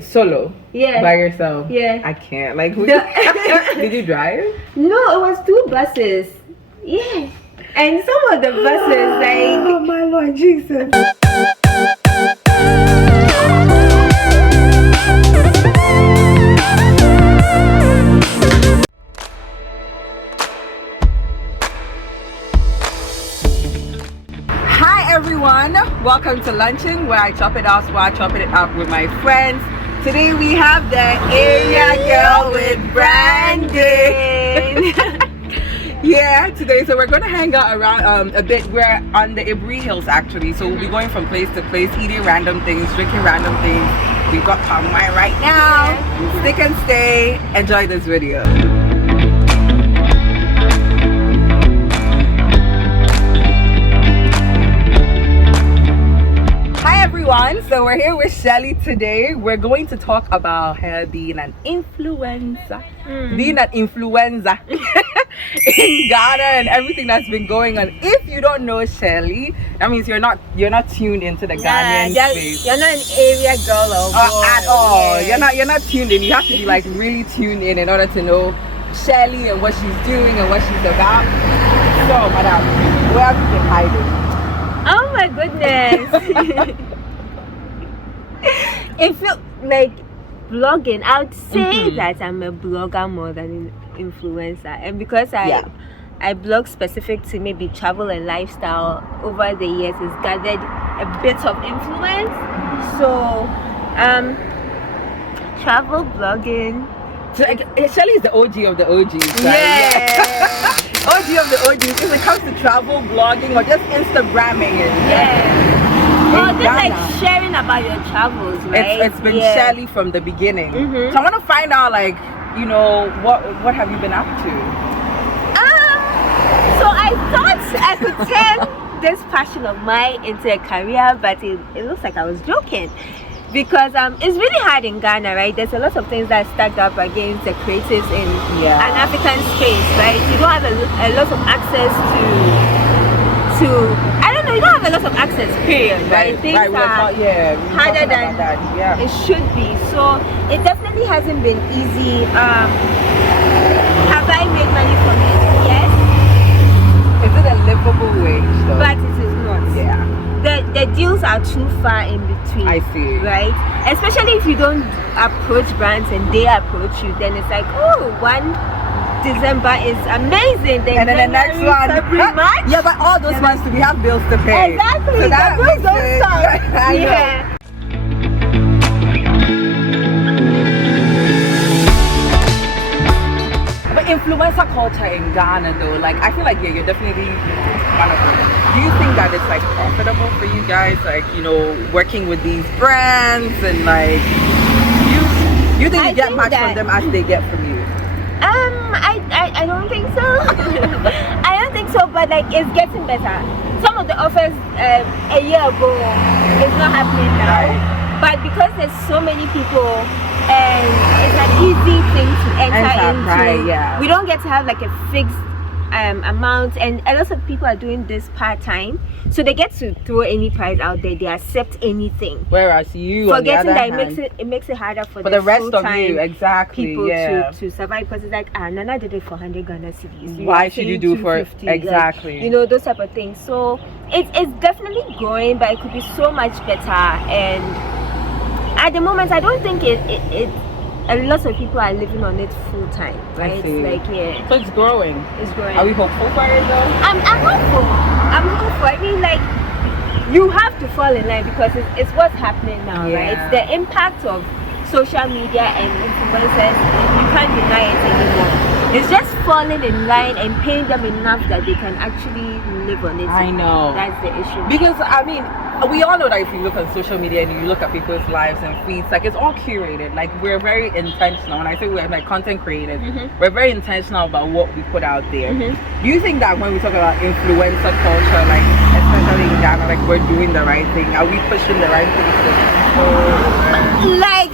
Solo? Yeah. By yourself? Yeah. I can't. Like, did you drive? No, it was 2 buses. Yeah. And some of the buses, like... Oh my Lord Jesus. Hi everyone, welcome to Luncheon, where I chop it up while chopping it up with my friends. Today we have the area girl with Brandon. Yeah, today so we're gonna hang out around a bit. We're on the Ibri Hills actually, so we'll be going from place to place, eating random things, drinking random things. We've got palm wine right now. Stick and stay. Enjoy this video. Everyone, so we're here with Shirley today. We're going to talk about her being an influencer, in Ghana and everything that's been going on. If you don't know Shirley, that means you're not tuned into the Ghanaian space. You're not an area girl or at all. Yeah. You're not tuned in. You have to be like really tuned in order to know Shirley and what she's doing and what she's about. So, madam, where have you been hiding? Oh my goodness. It felt like blogging. I would say that I'm a blogger more than an influencer, and because I blog specific to maybe travel and lifestyle, over the years it's gathered a bit of influence. So travel blogging. So, Shirley is the OG of the OGs, right? Yeah. OG of the OGs. If it comes to travel blogging or just Instagramming it. Yeah. Oh, just like sharing about your travels, right? It's been Shirley from the beginning. So I want to find out, like, you know, what have you been up to? So I thought I could turn this passion of mine into a career, but it looks like I was joking. Because it's really hard in Ghana, right? There's a lot of things that stacked up against the creatives in an African space, right? You don't have a lot of access to I don't know, you don't have a lot of access, period, right? Things are harder than it should be. So it definitely hasn't been easy. Have I made money from it? Yes. Is it a livable wage though? But it is not. Yeah. The deals are too far in between. I see. Right? Especially if you don't approach brands and they approach you, then it's like, oh, 1 December is amazing. Then and then the next one. February, March. Yeah, but all those ones we have bills to pay. Exactly. So that bills don't stop. I know. But influencer culture in Ghana though, like I feel like you're definitely one of them. Do you think that it's like profitable for you guys, like, you know, working with these brands and like you think you get much from them as they get from you? I don't think so. I don't think so, but like it's getting better. Some of the offers a year ago is not happening now. But because there's so many people and it's an easy thing to enter into, we don't get to have like a fixed amount, and a lot of people are doing this part-time, so they get to throw any price out there. They accept anything, whereas you forgetting that it makes it harder for the rest of you people to survive, because it's like Nana did it for 100 Ghana cedis. Why should you do for exactly, like, you know, those type of things. So it's definitely growing, but it could be so much better. And at the moment I don't think a lot of people are living on it full time, right? Like so it's growing. It's growing. Are we hopeful for it though? I'm hopeful. I mean, like, you have to fall in line because it's what's happening now, right? It's the impact of social media and influencers. You can't deny it anymore. It's just falling in line and paying them enough that they can actually live on it. I know. That's the issue. Because I mean, we all know that if you look on social media and you look at people's lives and feeds, like it's all curated. Like we're very intentional. When I say we're like content creators, we're very intentional about what we put out there. Do you think that when we talk about influencer culture, like especially in Ghana, like we're doing the right thing? Are we pushing the right thing? Like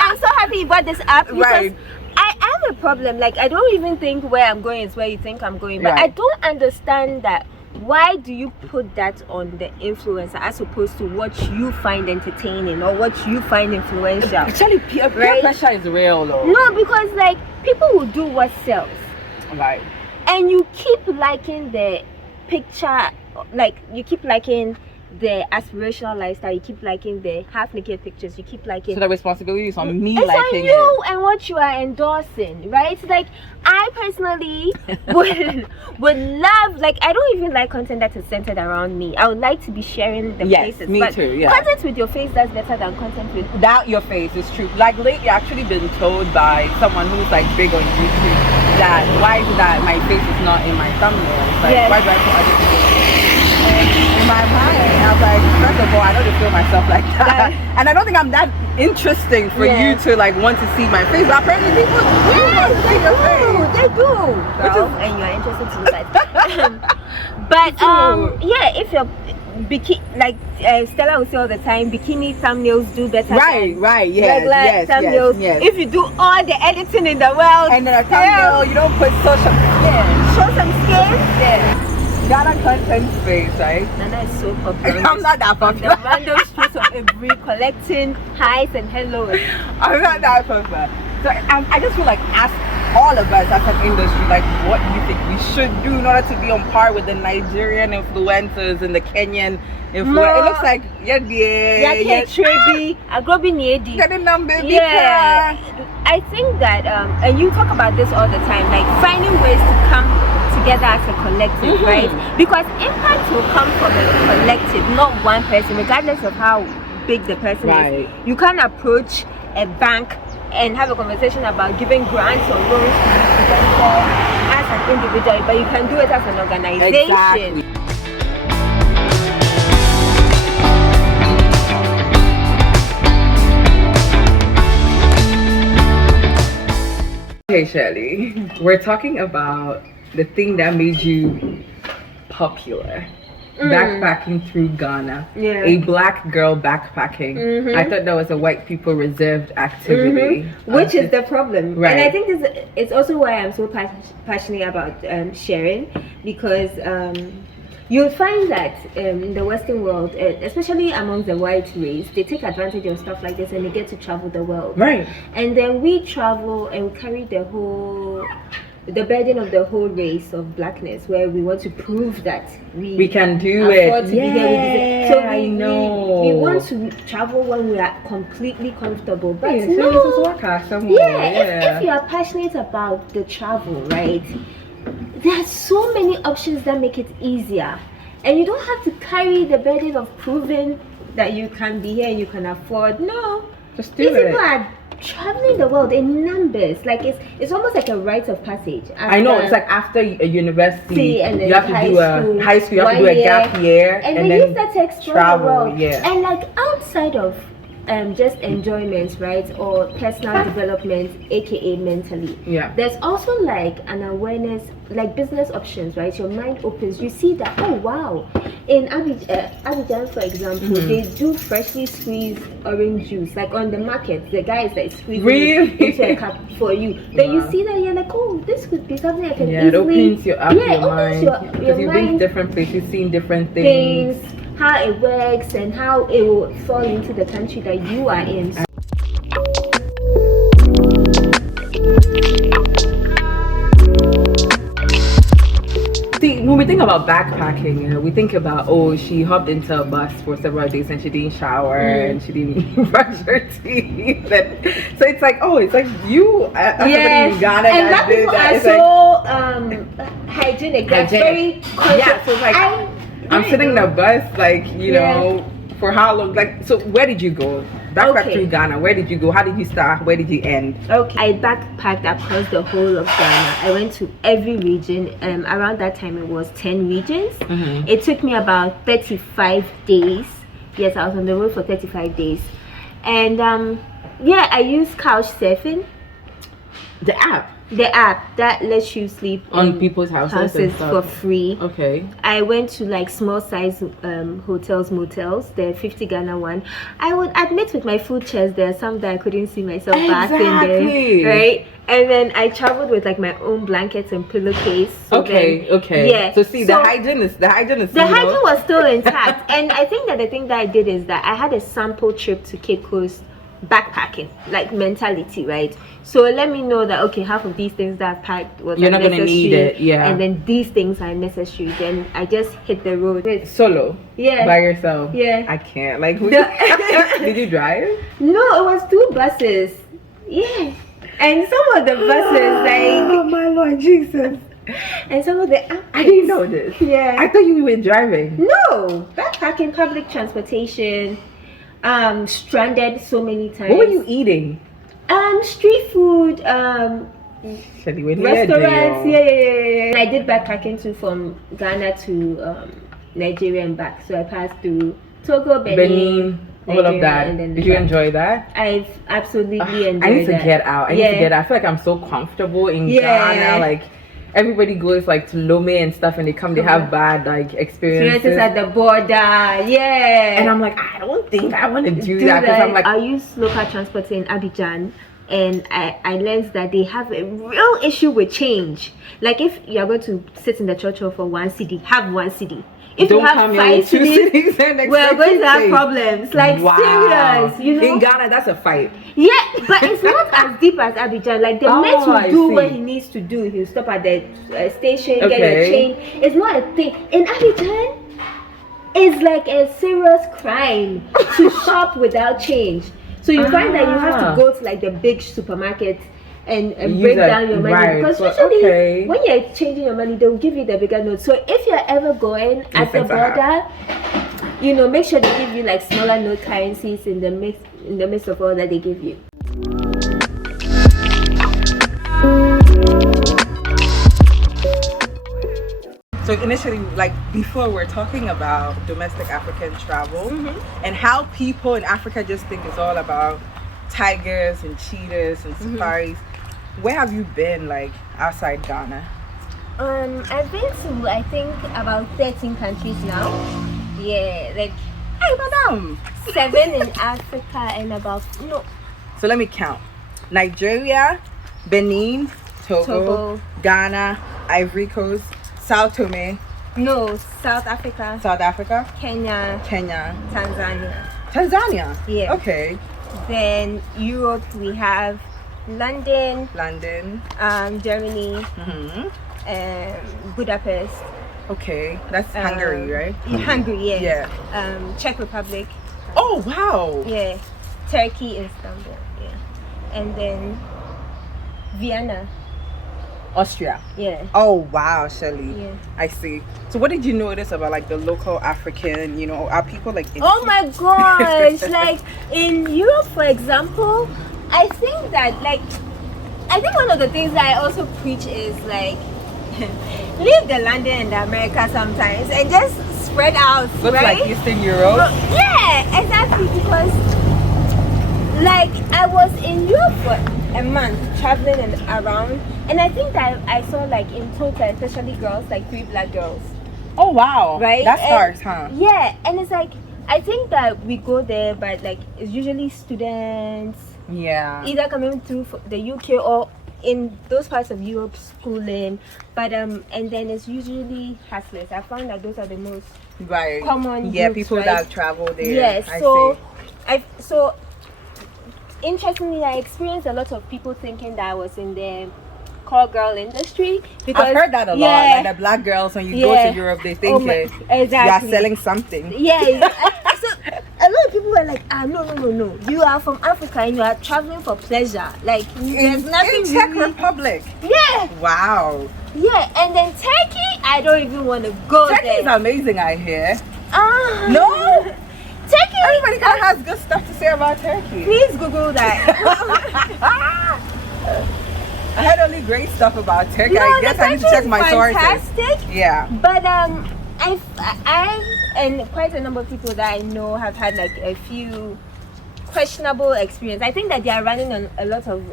I'm so happy you brought this up because I have a problem. Like I don't even think where I'm going is where you think I'm going, but I don't understand that why do you put that on the influencer as opposed to what you find entertaining or what you find influential? Actually, peer pressure is real though. No, because like people will do what sells. Right. And you keep liking the picture, like you keep liking the aspirational lifestyle, you keep liking the half naked pictures, you keep liking. So the responsibility is on me it's liking on you and what you are endorsing, right? Like I personally would love, like I don't even like content that is centered around me. I would like to be sharing the places. Me too. Yeah. Content with your face does better than content without your face is true. Like lately, I've actually been told by someone who's like big on YouTube that why is that my face is not in my thumbnails? Like why do I put other people's face? And in my mind, I was like, first of all, I don't feel myself like that, and I don't think I'm that interesting for you to like want to see my face. But apparently, people do want to see your face. They do. And you're interested to look at. But yeah, if you're like Stella will say all the time, bikini thumbnails do better. Right, yes, thumbnails. Yes. If you do all the editing in the world, and then a thumbnail, you don't put social. Show some skin. Ghana content space, right? Nana is so popular. I'm not that popular. The random streets of Every collecting highs and hellos. I'm not that popular. So I just feel like ask all of us as an industry, like what do you think we should do in order to be on par with the Nigerian influencers and the Kenyan influencers? It looks like I think that and you talk about this all the time, like finding ways to come together as a collective, right? Because impact will come from a collective, not one person, regardless of how big the person is. You can't approach a bank and have a conversation about giving grants or loans to influencers as an individual, but you can do it as an organization. Exactly. Okay, Shirley, we're talking about the thing that made you popular. Backpacking through Ghana. A black girl backpacking. I thought that was a white people reserved activity. Which is the problem. And I think it's also why I'm so passionate about sharing, because you'll find that in the Western world, especially among the white race, they take advantage of stuff like this and they get to travel the world. Right. And then we travel and we carry the burden of the whole race of blackness, where we want to prove that we can do it. So we want to travel when we are completely comfortable. But if you are passionate about the travel, right, there are so many options that make it easier, and you don't have to carry the burden of proving that you can be here and you can afford. No, just do it. People are traveling the world in numbers. Like it's almost like a rite of passage. I know, it's like after a university, and you have to do a high school, you have to do a gap year, and then you start to explore travel, the world. And like outside of just enjoyment, right, or personal development, aka mentally, there's also like an awareness, like business options, right? Your mind opens, you see that, oh wow, in Abidjan for example, they do freshly squeezed orange juice, like on the market, the guy is like squeezing into a cup for you. Then you see that, you're like, oh, this could be something I can easily. It opens your mind, because you've been to different places, seen different things, how it works and how it will fall into the country that you are in. See, when we think about backpacking, we think about, oh, she hopped into a bus for several days and she didn't shower and she didn't brush her teeth. So it's like, oh, it's like you, somebody in Ghana and that did that. It's so hygienic. That's very conscious. So it's like, I'm sitting in a bus, like, you know, for how long? Like, so where did you go? Backpack through Ghana. Where did you go? How did you start? Where did you end? I backpacked across the whole of Ghana. I went to every region. Around that time, it was 10 regions. It took me about 35 days. Yes, I was on the road for 35 days. And I used couch surfing. The app that lets you sleep on people's houses for free. I went to like small size hotels, motels, the 50 Ghana one. I would admit with my food chest, there are some that I couldn't see myself back in there, right? And then I traveled with like my own blankets and pillowcase. So okay. Yeah. So see, the hygiene was still intact. And I think that the thing that I did is that I had a sample trip to Cape Coast backpacking, like mentality, right? So let me know that okay, half of these things that I've packed was you're not gonna need it, yeah. And then these things are necessary. Then I just hit the road. Solo? Yeah. By yourself? Yeah. I can't. Like, did you drive? No, it was 2 buses. Yeah. And some of the buses, like, oh my Lord Jesus. And some of the I didn't know this. Yeah. I thought you were driving. No, backpacking, public transportation. Stranded so many times. What were you eating? Street food, restaurants. Yeah. I did backpacking too, from Ghana to Nigeria and back. So I passed through Togo, Benin, all of that. Did you enjoy that? I've absolutely enjoyed it. I need to get out. I feel like I'm so comfortable in Ghana. Like, everybody goes like to Lome and stuff, and they have bad like experiences at the border. Yeah. And I'm like, I don't think I want to do that, because I'm like, I use local transport in Abidjan, and I learned that they have a real issue with change. Like, if you're going to sit in the church hall for 1 cedi, have 1 cedi. If don't you have come 5 cities, we're going to have problems. Like, serious, you know. In Ghana, that's a fight. Yeah, but it's not as deep as Abidjan. Like, the mate will do what he needs to do. He'll stop at the station, get your change. It's not a thing. In Abidjan, it's like a serious crime to shop without change. So you find that you have to go to like the big supermarket and break down your money, because usually when you're changing your money, they'll give you the bigger note. So if you're ever going at the border, you know, make sure they give you like smaller note currencies in the midst of all that they give you. So initially, like before, we're talking about domestic African travel and how people in Africa just think it's all about tigers and cheetahs and safaris. Where have you been, like outside Ghana? I've been to, I think, about 13 countries now. Yeah, like, hey madam, 7 in Africa and about So let me count: Nigeria, Benin, Togo, Ghana, Ivory Coast, Sao Tome. No, South Africa. Kenya. Tanzania. Yeah. Okay. Then Europe, we have London, Germany, Budapest. Okay, that's Hungary, right? Hungary, yeah. Yeah. Czech Republic. Oh wow. Yeah. Turkey, Istanbul. Yeah. And then Vienna. Austria. Yeah. Oh wow, Shirley. Yeah. I see. So what did you notice about like the local African, you know, are people like oh my gosh, like in Europe, for example, I think one of the things that I also preach is like leave the London and the America sometimes and just spread out. Looks right? like Eastern Europe. Yeah, exactly, because like I was in Europe for a month traveling and around, and I think that I saw like in total, especially girls, like 3 black girls. Oh wow. Right? That starts, huh? Yeah, and it's like I think that we go there, but like it's usually students. Yeah. Either coming through the UK or in those parts of Europe schooling, but and then it's usually hustlers. I found that those are the most common groups, people that travel there. Yes, so interestingly, I experienced a lot of people thinking that I was in the call girl industry, because I've heard that a lot. Like the black girls, when you go to Europe, they think you are selling something. Yeah. So a lot of people were like, no, you are from Africa and you are traveling for pleasure. Like there's nothing in Czech Republic. Yeah. Wow. Yeah, and then Turkey, I don't even want to go Turkey there. is amazing, I hear. No. Turkey. Everybody kind of has good stuff to say about Turkey. Please Google that. I heard only great stuff about Turkey. No, I guess I need to check my sources. Fantastic. Yeah. But I and quite a number of people that I know have had like a few questionable experience. I think that they are running on a lot of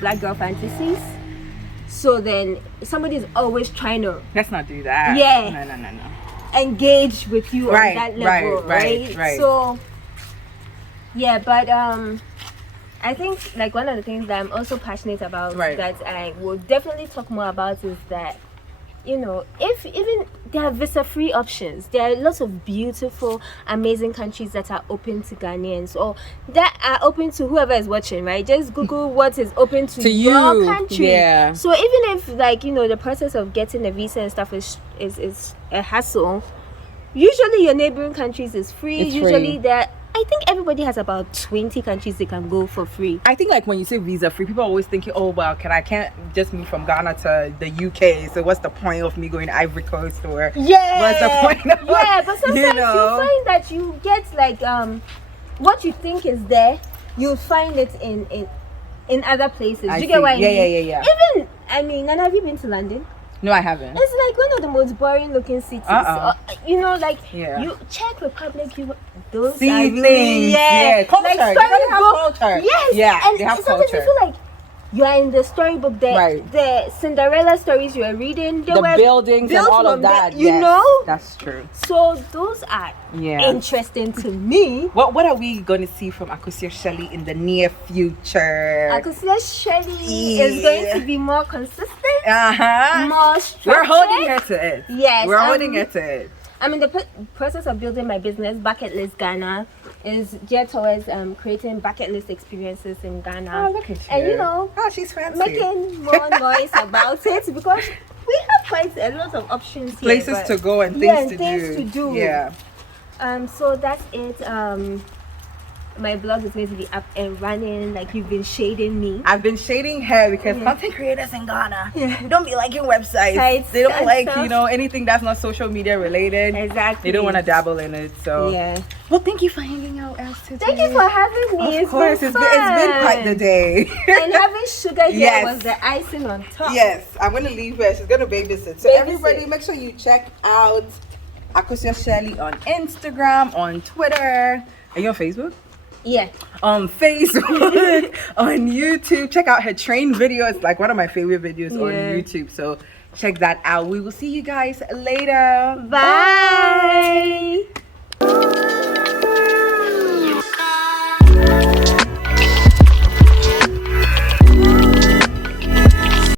black girl fantasies. So then somebody's always trying to let's not do that. Yeah. No. Engage with you on that level, right? So yeah, but I think like one of the things that I'm also passionate about Right. that I will definitely talk more about is that, you know, if even there are visa-free options, there are lots of beautiful, amazing countries that are open to Ghanaians or that are open to whoever is watching, right? Just Google what is open to your you. country. Yeah. So even if like, you know, the process of getting a visa and stuff is a hassle, usually your neighboring countries is free. It's Usually free. I think everybody has about 20 countries they can go for free. I think like when you say visa free, people are always thinking, oh well, I can't just move from Ghana to the UK. So what's the point of me going to Ivory Coast or Yeah. what's the point of, Yeah, but sometimes you know? you find that you get like what you think is there, you find it in other places. I You see. get what I mean? Yeah. Even and have you been to London? No, I haven't. It's like one of the most boring looking cities. You know, like you Czech Republic, those See are really, things, yeah. Culture. Like They gotta have storybook. culture. Yes, Yeah, and they have sometimes culture. you feel like you are in the storybook. The Cinderella stories you are reading, they The were buildings and built all of from that. you yes, know. that's true. So those are Yeah. interesting to me. What are we going to see from Akosua Shirley in the near future? Akosua Shirley is going to be more consistent, more structured. We're holding her to it. Yes, we're holding her to it. I'm in the process of building my business. Bucket List Ghana is geared towards creating bucket list experiences in Ghana. Oh, look at you. And you know, she's fancy. making more noise about it because we have quite a lot of options here. Places to go and things to do. Yeah. So that's it. My blog is going to be up and running. Like you've been shading me. I've been shading her because content creators in Ghana don't be liking websites. They don't like stuff. you know anything that's not social media related. Exactly. They don't want to dabble in it. So yeah. Well, thank you for hanging out, Els, today. Thank you for having me. Of course, it's been quite the day. And having sugar here Yes. was the icing on top. Yes, I'm gonna leave her. She's gonna babysit. So everybody, make sure you check out Akosua Shirley on Instagram, on Twitter. Are you on Facebook? Yeah. On Facebook, on YouTube. Check out her train video. It's like one of my favorite videos on YouTube. So check that out. We will see you guys later. Bye.